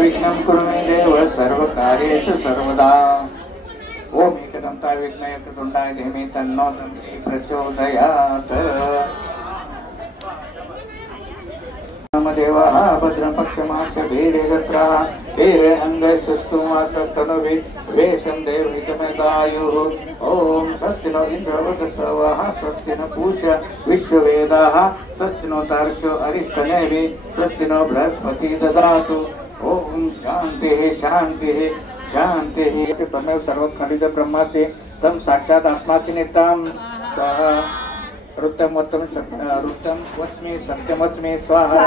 निर्विघ्नं कुरु मे देव सर्वकार्येषु सर्वदा। ओम एकदंताय विद्महे वक्रतुंडाय धीमहि तन्नो दन्ति प्रचोदयात्। देवः भद्रं पक्षमाक्ष वीरगत्रा वीरे अंगैस्तुमासत्तनुवि वेशं देवहितमेदायुः। ओम स्वस्ति नो इन्द्रवदसवः स्वस्ति न पूषा विश्ववेदाः स्वस्ति नो तार्क्ष्यो अरिष्टनेमि स्वस्ति नो बृहस्पति ददातु। ओम शान्तिः शान्तिः शान्तिः। तमेव सर्वखंडित ब्रह्मा से तम साक्षात आत्मा चिन्ताम रुतम वच्मि सत्यमस्मि स्वाहा।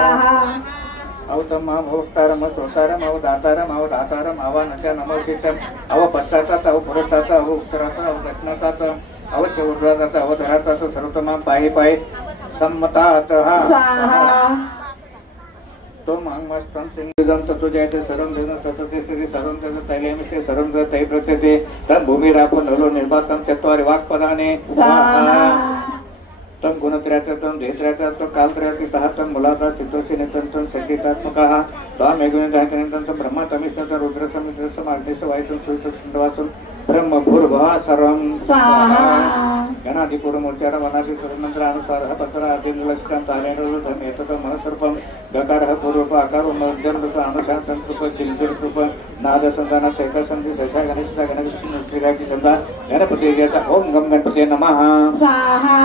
अवतम अवतारम सोतारम अवदातारम अवदातारम अवानच नमोशिषम अव पश्चातात अव पुरस्तात अव उत्तरात अव दक्षिणातात अव चौर्वातात अव धरातात सर्वतमां पाहि पाहि सम्मतातः तो मांगमस्तं सिंहदं ततो जयते सर्वं जन ततते श्री सर्वं जन तैलेमिते सर्वं जन तै प्रत्यते तम भूमिरापो नलो निर्वातं चत्वारि वाक्पदाने स्वाहा। तम गुणत्रयात्मकं देहत्रयात्मकं कालत्रयात्मकं मूलाधार चित्तोषि नित्यं संकेतात्मकः त्वां मेघुनिधायकनितं ब्रह्म तमिष्णतं रुद्रसं मित्रसं अग्निसं वायुसं सूर्यसं ब्रह्म भूर्भुवः सर्वं स्वाहा। गणाधिपूर्वमुच्चार वनादि सूर्यमन्त्रानुसारः पत्रादिलक्षितं तारेणुरुधम् एतत् मनस्वरूपं गकारः पूर्वप आकारो मध्यं रूप अनुशासन रूप चिन्तित रूप नाद संधान सैकसंधि सैषा गणेशता गणेशति चंदा गणपति ओम गम गणपते नमः स्वाहा।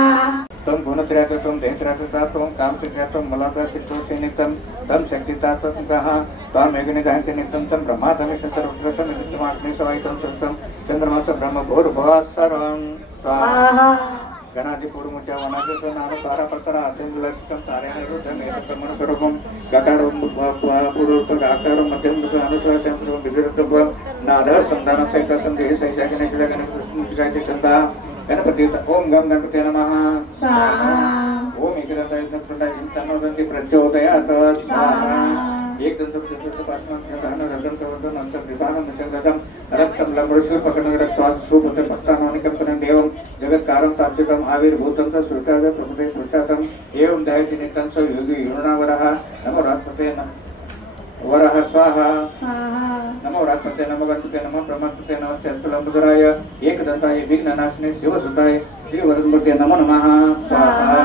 तम गुणत्रयात्मकं देहत्रयात्मकं कामत्रयात्मकं मलाधा चित्तोषिनितं तम शक्तितात्मकः त्वां मेघुनिधायकनितं तं ब्रह्मा तमिष्णतं रुद्रसं मित्रसं अग्निसं वायुसं सूर्यसं चंद्रमासं ब्रह्म भूर्भुवः सर्वं स्वाहा। गणाधिपूर्वमुच्चार वनादितं अनुसारः पत्रादिलक्षितं तारेणुरुधम् एतत् मनस्वरूपं गकारं पूर्वोक्त आकारं मध्यं रूप अनुशासन रूप विधिरुद्धं नादः संधानः सैकसंधिः सैषा गणेशति चंदा गणपति ओम गम गणपते नमः स्वाहा। ओम एकदंताय विद्महे प्रचोदयात् स्वाहा। एकदंतपाठनं रदं तवदं नंतर विभागं निषेधं रक्तं लंबुषु पकनं रक्त्वात् सुपते भक्तानानिकं देवं जगत्कारं तात्विकम् आविर्भूतं च श्रुताद प्रभुते पुरुषातं एवं ध्यायति नित्यं स योगी युणावरः नमो रात्मते वरः स्वाहा। नमो रात्मते नमो गणपते नमो ब्रह्मपते नमो चैत्रलंबुधराय एकदंताय विघ्ननाशिने शिवसुताय श्रीवरदमूर्ते नमो नमः स्वाहा।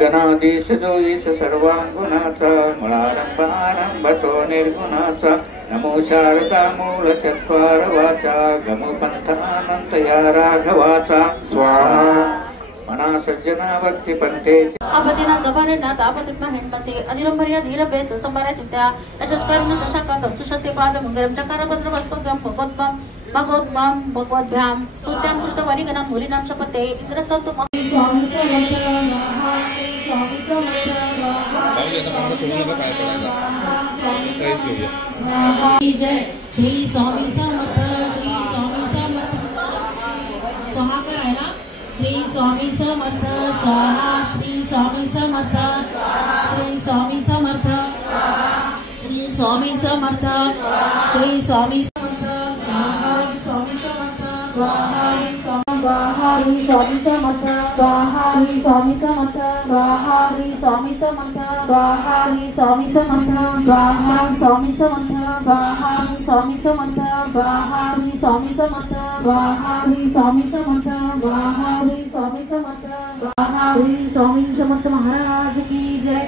गणाधीश जोगीश सर्वांगुणाचा मूलारंभारंभतो निर्गुणाचा नमो शारदा मूल चत्वार वाचा गमो पंथानंतया राघवाचा स्वाहा। मना सज्जना भक्ति पंते आपदिना जबारना तापतुत्मा हेमसे अधिरंभर्या धीरबेस संभारा चित्ता अशस्कारिन शशाका तप्सुशते पाद मंगलम चकारपत्र वस्पगम भगवद्भ्याम भगवद्भ्याम सुत्याम कृतवारी गणाम मुरीनाम शपते इंद्रसत्तु स्वामी जय श्री स्वामी समर्थ श्री स्वामी समर्थ स्वाहा करायला श्री स्वामी समर्थ स्वाहा। श्री स्वामी समर्थ श्री स्वामी समर्थ श्री स्वामी समर्थ श्री स्वामी समर्थ स्वाहा। स्वामी समर्थ स्वाहा। स्वाहा स्वामी समर्थ स्वाहा। स्वामी समर्थ स्वाहा। स्वामी समर्थ स्वाहा। स्वामी समर्थ स्वाहा। स्वामी समर्थ स्वाहा। स्वामी समर्थ स्वाहा। स्वामी समर्थ स्वाहा। स्वामी समर्थ स्वाहा। स्वामी समर्थ स्वाहा। स्वामी समर्थ महाराज की जय।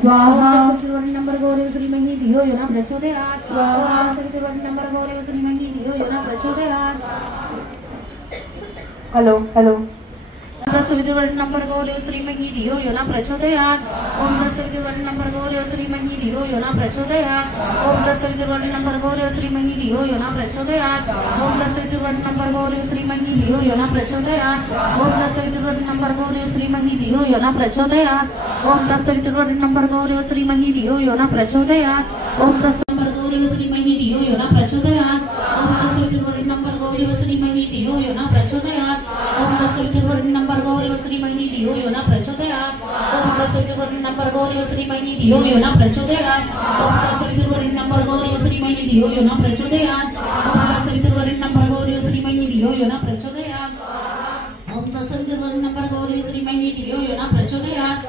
स्वाहा नंबर गौरव श्रीमही धियो योना प्रचोदयात् स्वाहा। नंबर गौरव श्रीमही धियो योना प्रचोदयात्। हेलो हेलो 10 नंबर गौरव श्रीमही धियो योना प्रचोदयात्। ओम 10 नंबर गौरव श्रीमही धियो योना प्रचोदयात्। ओम 10 नंबर गौरव श्रीमही धियो योना प्रचोदयात्। ओम 10 नंबर गौरव श्रीमही धियो योना प्रचोदयात्। ओम 10 नंबर गौरव श्रीमही धियो योना प्रचोदयात्। ओम 10 नंबर गौरव श्रीमही धियो योना प्रचोदयात्। ओम 10 नंबर गौरव श्रीमही धियो योना प्रचोदयात्। ओम 10 नंबर गौरव श्रीमही धियो योना प्रचोदयात्। ओम 10 नंबर गौरव श्रीमही धियो योना प्रचोदयात्। ओम 10 नंबर गौरव श्रीमही धियो योना प्रचोदयात्। ओम 10 नंबर भर्गो श्रीमहि धियो यो न प्रचोदयात् ओम तत्सवितुर्वरेण्यं भर्गो श्रीमहि धियो यो न प्रचोदयात् ओम तत्सवितुर्वरेण्यं भर्गो श्रीमहि धियो यो न प्रचोदयात्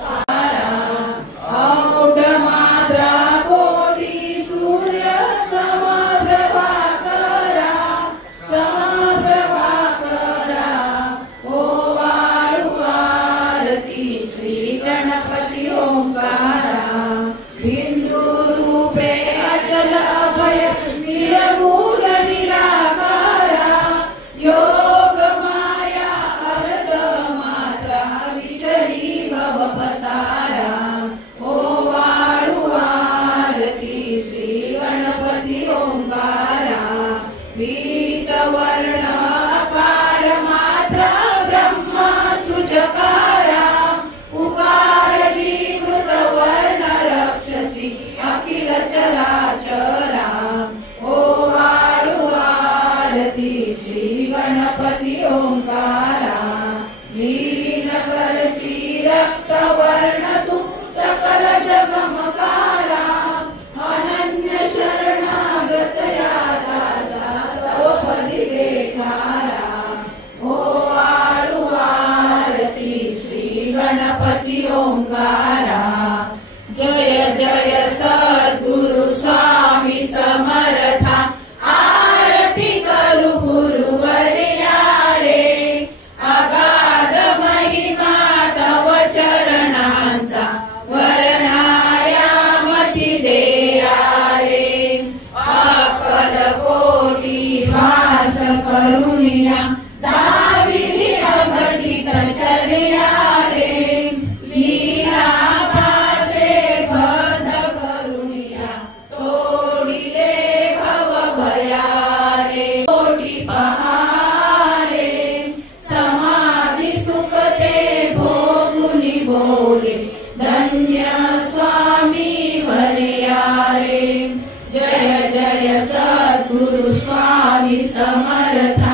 औढमात्रा कोटि सूर्य समप्रभाकरा ओ वाळु आरती श्री गणपती ओंकारा बिंदु रूपे अचल अभय निरमूल निराकारा योग माया अर्ध मात्रा विचरी भव पसारा ओ वाळु आरती श्री गणपती ओंकारा वीत वर्ण अकार मात्रा ब्रह्मा सुजकारा उकार जीवृत वर्ण रक्षसी अखिल चराचरा ओ वाळु आरती श्री गणपती ओंकारा लीन करसी रक्त वर्ण तू सकल जगमकारा अनन्य शरणागत यादा पदी देखारा ओ वाळु आरती श्री गणपती ओंकारा जय जय सद्गुरु स्वामी समर्था आरती करू गुरुवर्या रे अगाध महिमा तव चरणांचा वर्णाया मती देया रे अफल कोटी वास करुणिया दाविली अघटित चर्या रे लीला पाशे बंध करुणिया तोडिले भव भया रे कोटी पहारे समाधी सुखते भोगुनी बोले धन्य स्वामी वर्या रे जय जय सद्गुरु स्वामी समर्था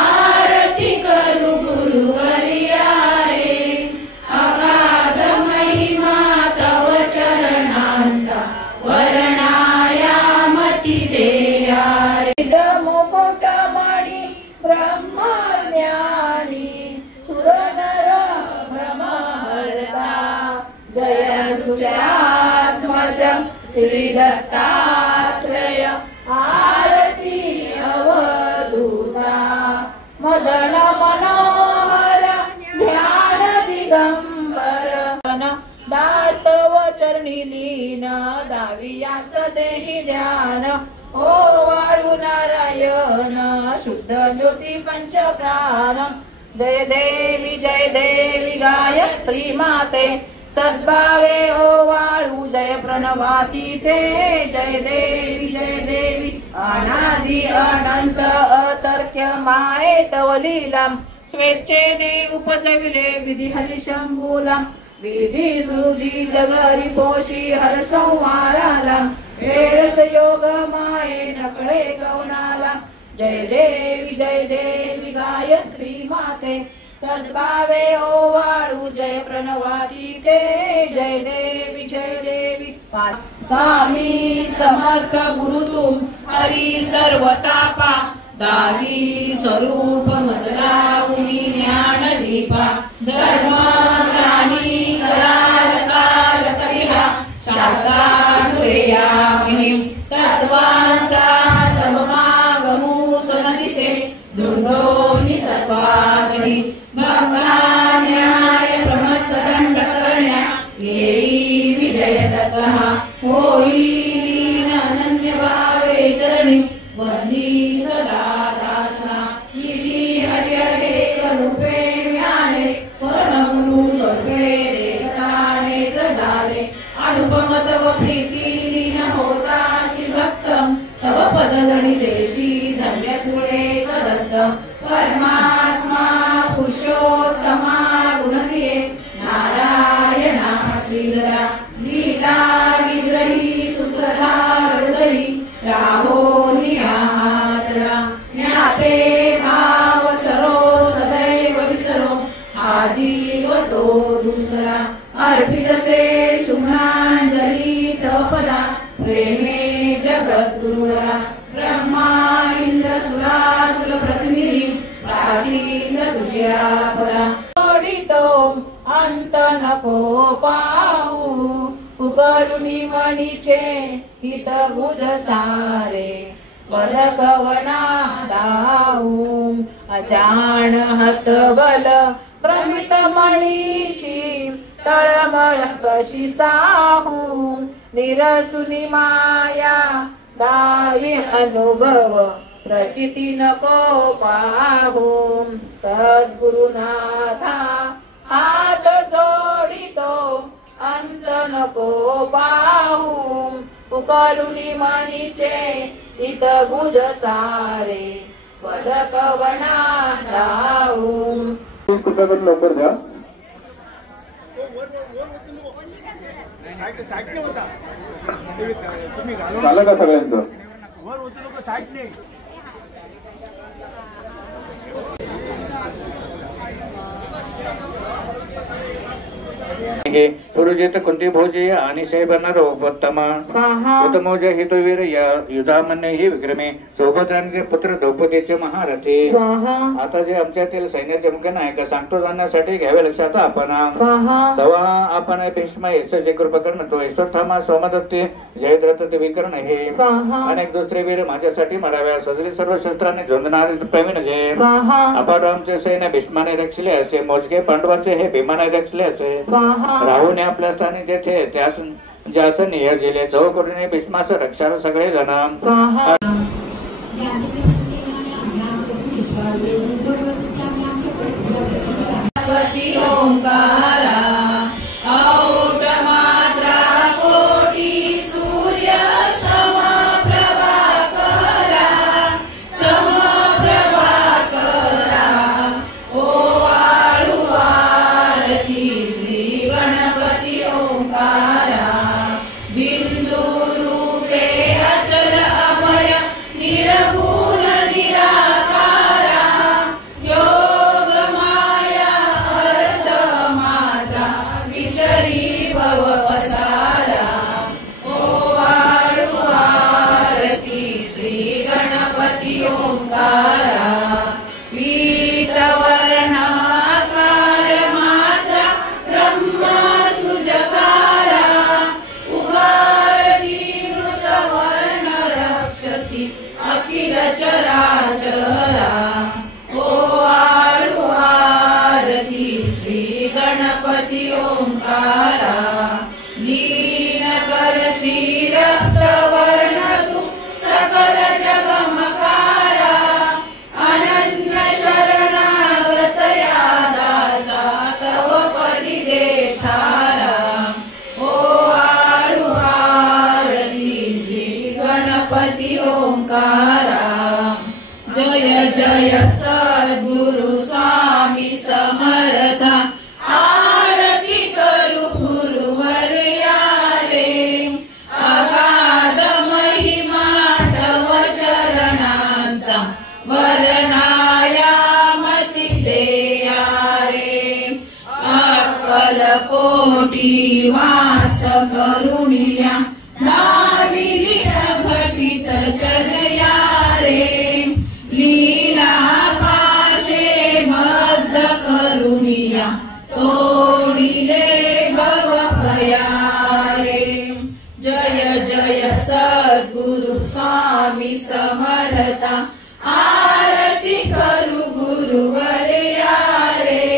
आरती करू गुरुवर्या रे अगाध महिमा तव चरणांचा वर्णाया मती देया रे मुकुटमणि ब्रह्मज्ञानी सुरनर ब्रह्महर्ता जय सुरात्मज श्री दत्तात्रेय आरती अवधूता मदन मनोहर ध्यान दिगंबर दास्तव चरणी लीन दावियाच देही ध्यान ओ वाळु नारायण शुद्ध ज्योती पंच प्राण जय देवी गायत्री माते सद्भावे ओ वाळु जय प्रणवाती ते जय देवी अनादि अनंत अतर्क्य माये तव लीला स्वेच्छेने उपजविले विधी हरी शंभूला विधी सुजी जगरी पोशी हर संवाराला वेरस योग माये नकळे गवनाला जय देवी गायत्री माते सद्भावे ओ वाळु जय प्रणवाती ते जय देवी स्वामी समर्थ गुरु तुम हरी सर्वतापा दावी स्वरूप मजला उनी ज्ञान दीपा धर्म ज्ञानी कराल काल करिहा शास्त्रानुरेया महिम तत्वांचा धर्मागमू सनदिसे धृंदोनी सर्वागणी भक्ता न्याय प्रमत्त दंड करण्या येई विजय दत्तः होई अनन्य भावे चरणी वंदी सदा दासा विधी हरिहरेक रूपे ज्ञाने परमगुरु स्वरूपे देवताने प्रजाले अनुपम तव प्रीती लीन होतासि भक्तं तव पदधनि देशी धन्य तुळे तदत्तं परमात्मा पुरुषोत्तमा गुणदिये नारायणा श्रीधरा लीला विग्रही सूत्रधार हृदयी राहो नियाचरा ज्ञाते भाव सरो सदैव विसरो आजीव तो दूसरा अर्पित से शुभांजलि तपदा प्रेमे जग मनीचे हित गुज सारे पदकवना दाऊम अजान हत बल प्रमित मणीची तळमळ कशी साहू निरसुनी माया दावी अनुभव प्रचिती नको पाहू सद्गुरुनाथा हात जोडितो अंत नको पाहू उकलुनी मनीचे हित गुज सारे पदकवना दाऊम कृपया करून लवकर द्या. झालं का सगळ्यांचं? पुरुजित कुंती भोजी आणि शैबनर उपत्तमा उत्तमोज हितवीर युधामन्य ही विक्रमे सोबतांचे पुत्र द्रौपदीचे महारथी. आता जे आमच्यातील सैन्याचे मुख्य नायक सांगतो जाण्यासाठी घ्यावे लक्षात आपण सवा आपण भीष्म यशाचे कृपा करण तो यशोत्थामा सोमदत्ती जयद्रथ विकर्ण हे अनेक दुसरे वीर माझ्यासाठी मराव्या सजरी सर्व शस्त्राने झुंजणारे प्रवीण जे आपण आमचे सैन्य भीष्माने रक्षले असे मोजके पांडवांचे हे भीमाने रक्षले असे राहून आपल्या स्थानी जेथे त्यास ज्यास नियोजिले चौकटीने भीष्मास रक्षार सगळे जण ओंकारा औट मात्रा कोटी सूर्य समप्रभाकरा ओ वाळू आरती श्री गणपती ओंकारा बिंदू रूपे अचल अभय निरगुण निराकारा योग माया अर्ध मात्रा विचरी भव पसारा ओ वाळू आरती श्री गणपती ओंकारा पीतवर्ण आकार मात्रा ब्रह्म सृजकारा उगार जीवृत वर्ण रक्षसी अखिल चराचरा ओ वाळू आरती श्री गणपती ओंकारा लीन करशील प्रवर्ण तू सकल जगमकारा अनन्य शरणागत या दासा तव पदी देठारा ओ वाळू आरती श्री गणपती ओंकारा जय जय सद्गुरु स्वामी समर्था आरती करू गुरुवर्या रे अगाध महिमा तव चरणांचा वरनायामती देया रे अक्कल कोटी वास करुणिया दाविली घटित चरया रे लीला पाशे मद्द करुणिया तोडिले भवभया रे जय जय सद्गुरु स्वामी समर्था आरती करू गुरुवर्या रे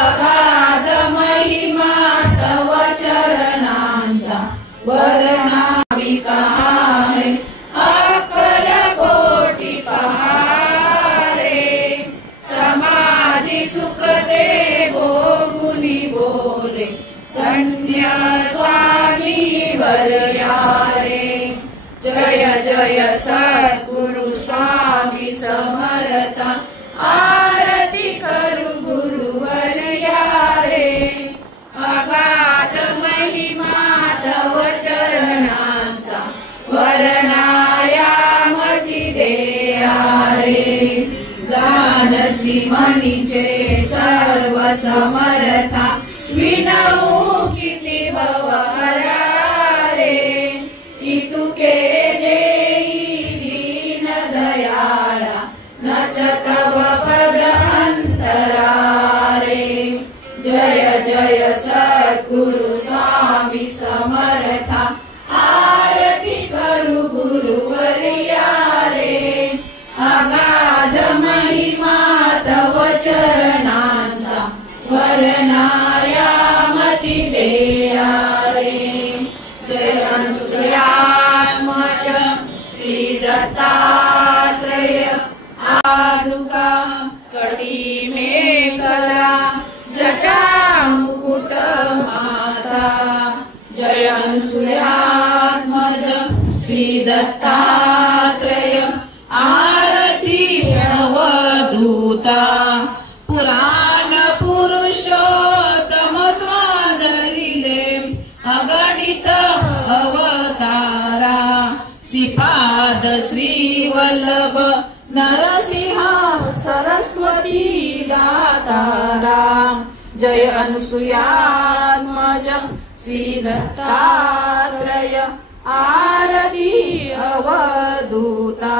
अगाध महिमा तव चरणांचा वर्णाविका है अक्कल कोटी पहारे समाधी सुख दे भोगुनी बोले धन्य स्वामी वर्या रे जय जय सद्गुरु स्वामी समर्था आरती करू गुरुवर्या रे अगाध महिमा तव चरणांचा वर्णायामती देया रे जानसी मनीचे सर्व समर्था विनऊ किती भवहरा रे इतुके देई दीन दयाळा नच तव पद अंतरा रे जय जय सद्गुरु स्वामी समर्था श्री दत्तात्रेय आदुका कटी मेखला जटा मुकुट माता जय अनुसुयात्मज श्री दत्तात्रेय आरती अवधूता पुराण पुरुषोत्तमत्वाधरिले अगणित अवतारा श्रीपाद श्री वल्लभ नरसिंह सरस्वती दातारा जय अनुसुयात्मज श्री दत्तात्रेय आरती अवधूता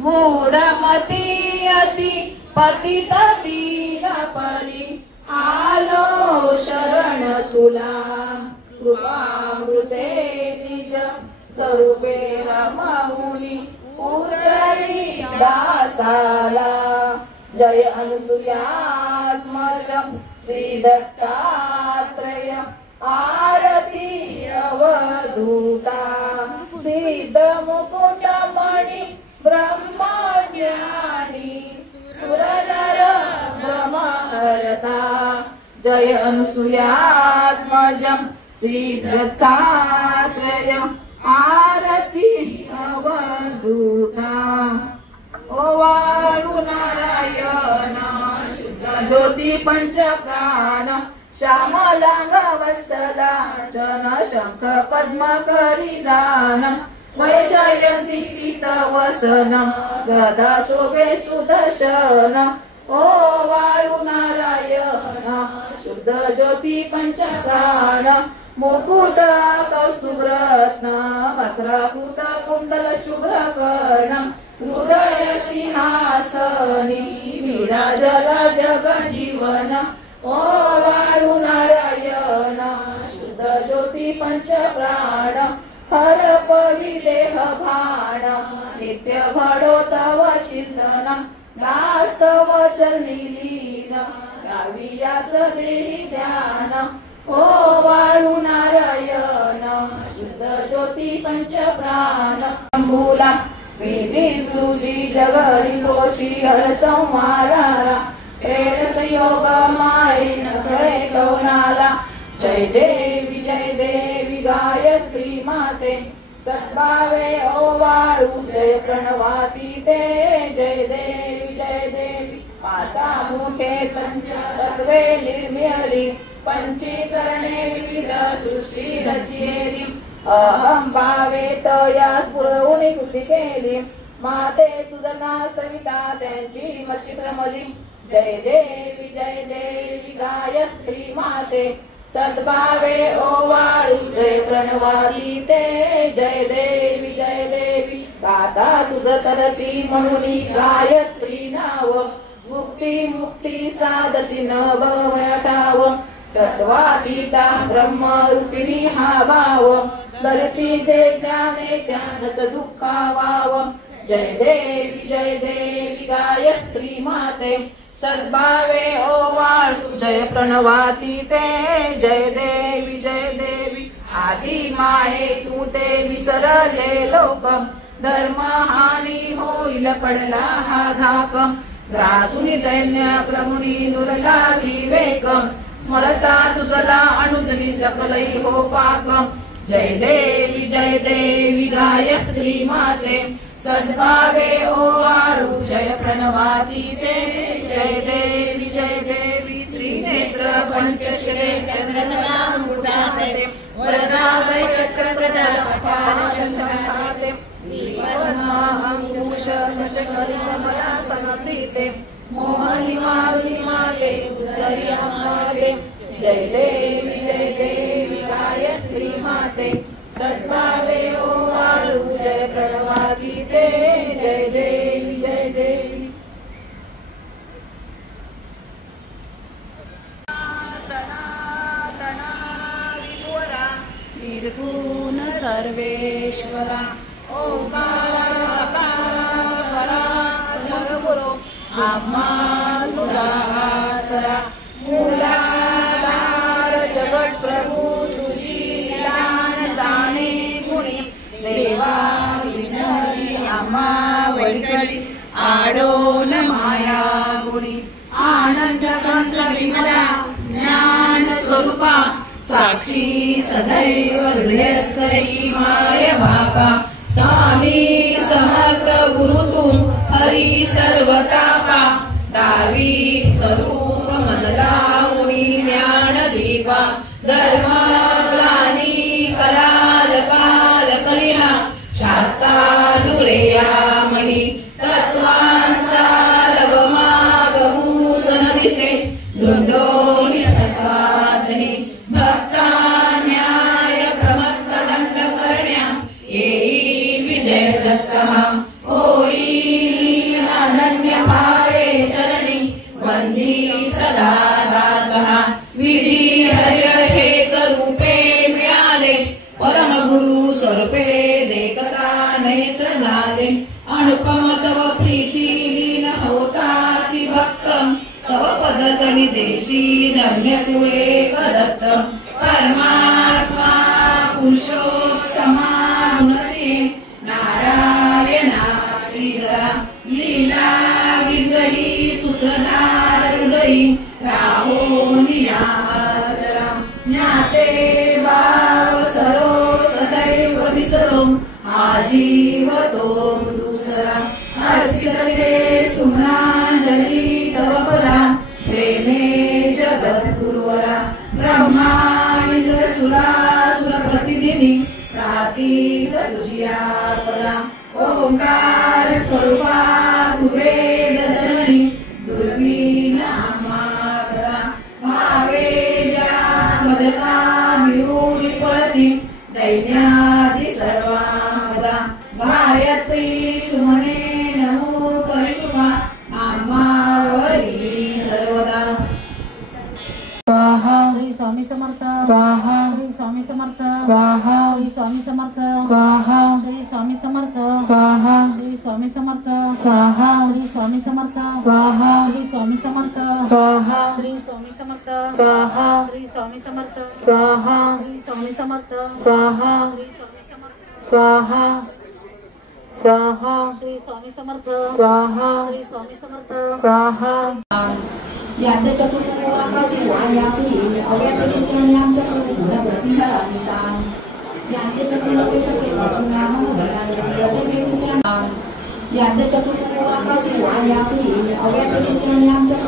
मूढमती अति पतित दीनपरी आलो शरण तुला कृपामृते निज स्वरूपे रममुनी उतरी दासाला जय अनुसुयात्मज श्री दत्तात्रेय आरती अवधूता सिद्ध मुकुटमणि ब्रह्मज्ञानी सुरनर ब्रह्महरता जय अनुसुयात्मज श्री दत्तात्रेय आरती अवधूता ओवाळू नारायण शुद्ध ज्योती पंचप्राण श्यामलांग वत्सला चन शंख पद्म करी जान वैजयंती पीत वसन गदा शोभे सुदर्शन ओ वाळू नारायण शुद्ध ज्योती पंचप्राण मुकुट कौस्तुभरत्न मकराकृत कुंडल शुभ्रकर्ण हृदय सिंहासनी विराजला जगजीवन ओ वाळू नारायण शुद्ध ज्योती पंचप्राण हर पवी देह भाण नित्य घडो तव चिंतन दास्तव चरणी लीन गावियास देही ध्यान ओ वाळू नारायण शुद्ध ज्योती पंचप्राण अंबुला विधी सुजी जगरी कोशी हर संहारा प्रेरस योग माई नखळे कवनाला जय देवी गायत्री माते सद्भावे ओ वाळू जय प्रणवाती ते जय देवी पाचा मुखे पंच तत्वे निर्मियली पंचीकरणे विविध सृष्टी रचियेली अहम भावे तया स्फुरवुनी कृती केली माते तुझं नास्तविता त्यांची मचित्रमदी जय देवी गायत्री माते सद्भावे ओ वाळू जय प्रणवाती ते जय देवी गाता तुझं तरती म्हणून गायत्री नाव मुक्ती साधसी न भवटाव तत्वातीता ब्रह्म रूपिणी हा भाव दलती जे ज्ञाने ज्ञानच दुःखावाव जय देवी गायत्री माते सद्भावे ओ वाळू जय प्रणवाती ते जय देवी आदि माये तू ते विसरले लोक धर्म हानी होईल पडला हा धाक ग्रासुनी दैन्य प्रमुनी नुरला विवेक स्मरता तुझला अनुदनी सकलई हो पाक जय देवी गायत्री माते सद्भावे ओ वाळू जय प्रणवाती ते जय देवी त्रिनेत्र पंचश्रे चंद्रकला मुकुटाते वरदाभय चक्र गदा कपाल शंखनाते अंकुश शशकरी कमला सनतीते मोहनी मारुनी माते उदरी माते जय देवी गायत्री माते सद्भावे ओ वाळू जय प्रणवाती ते जय देवी निर्गुण सर्वेश्वरा ओंकार गुरु आम्हा तुझा आसरा मूलाधार जगत प्रभू तुझी ज्ञान जाणे गुणी देवा विघ्न कली आडोन माया गुणी आनंद कंठ विमला ज्ञान स्वरूपा साक्षी सदैव हृदयस्थई माय बापा स्वामी समर्थ गुरु तुम हरी सर्वतापा दावी स्वरूप मजला मुनी ज्ञान दीपा धर्म ग्लानी कराल काल कलिहा शास्त्रानुरेया मही तत्वांचा लवमागमूसन दिसे दृढोनी सत्वादही भक्ता न्याय प्रमत्त दंड करण्या येई विजय दत्तः होई अनन्य भावे चरणी वंदी सदा दासः विधी हर्य हे रूपे मिळाले परम गुरु स्वरूपे देखता नेत्र झाले अनुपम तव प्रीती लीन होतासी भक्त तव पदजनी देशी धन्य तू एक दत्त परमात्मा पुरुषोत्तमा गुणती नारायणा श्रीधरा लीला विग्रही सूत्रधार हृदयी राहोनिया जरा ज्ञाते भाव सरो सदैव विसरो आजीव तो दुसरा अर्पितसे सुमनांजली तव पदा प्रेमे जगद्गुरुवरा ब्रह्मा इंद्र सुरासुर प्रतिदिनी प्रातीत तुझिया पदा ओंकार स्वरूपा तुवेद जननी दुर्वीण आम्हाकदा भावे ज्या मदता मिळून फळती दैन्यादी सर्वांपदा गायत्री सुमने नमो करितुका आम्हावरी सर्वदा स्वाहा श्री स्वामी समर्थ स्वाहा श्री स्वामी समर्थ स्वाहा श्री स्वामी समर्थ स्वाहा श्री स्वामी समर्थ स्वाहा श्री स्वामी समर्थ स्वाहा श्री स्वामी समर्थ स्वाहा श्री स्वामी समर्थ स्वाहा श्री स्वामी समर्थ स्वाहा श्री स्वामी समर्थ स्वाहा श्री स्वामी समर्थ स्वाहा श्री स्वामी समर्थ स्वाहा स्वाहा श्री स्वामी समर्थ स्वाहा श्री स्वामी समर्थ स्वाहा याचे चक्रुवाकाटी वायाती अव्यात तुझ्याच्या प्रतिभा निदान याचे चक्रुलोकेशके नाम याचे चक्रुवाकाटी वायाती अव्यात तुझ्याच्या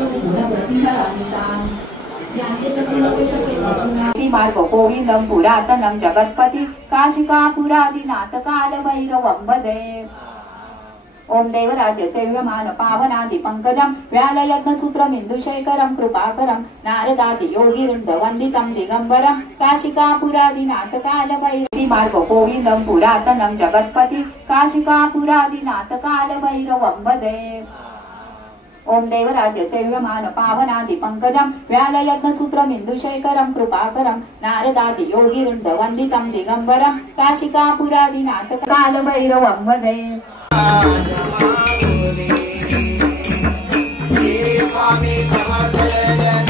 प्रतिभा निदान याचे चक्रुलोकेशके मार्ग गोविंदम पुरातनम जगत्पती काशिकापुरादिनाथ काल भैरवं वदे ओम देवराज्य सेव्यमान पावनादि पंकजम व्यालयज्ञ सूत्रमिन्दुशेखरं कृपाकरं नारदादि योगिवृन्द वन्दितं दिगम्बरं काशिकापुरादिनाथ काल भैरवी मार्ग गोविंदं पुरातनं जगत्पति काशिकापुरादिनाथ काल भैरवं वदे ओम देवराज्य सेव्यमान पावनादि पंकजम व्यालयज्ञ सूत्रमिन्दुशेखरं कृपाकरं नारदादि योगिवृन्द वन्दितं दिगम्बरं काशिकापुरादिनाथ काल भैरवं वदे स्वामी समर्थ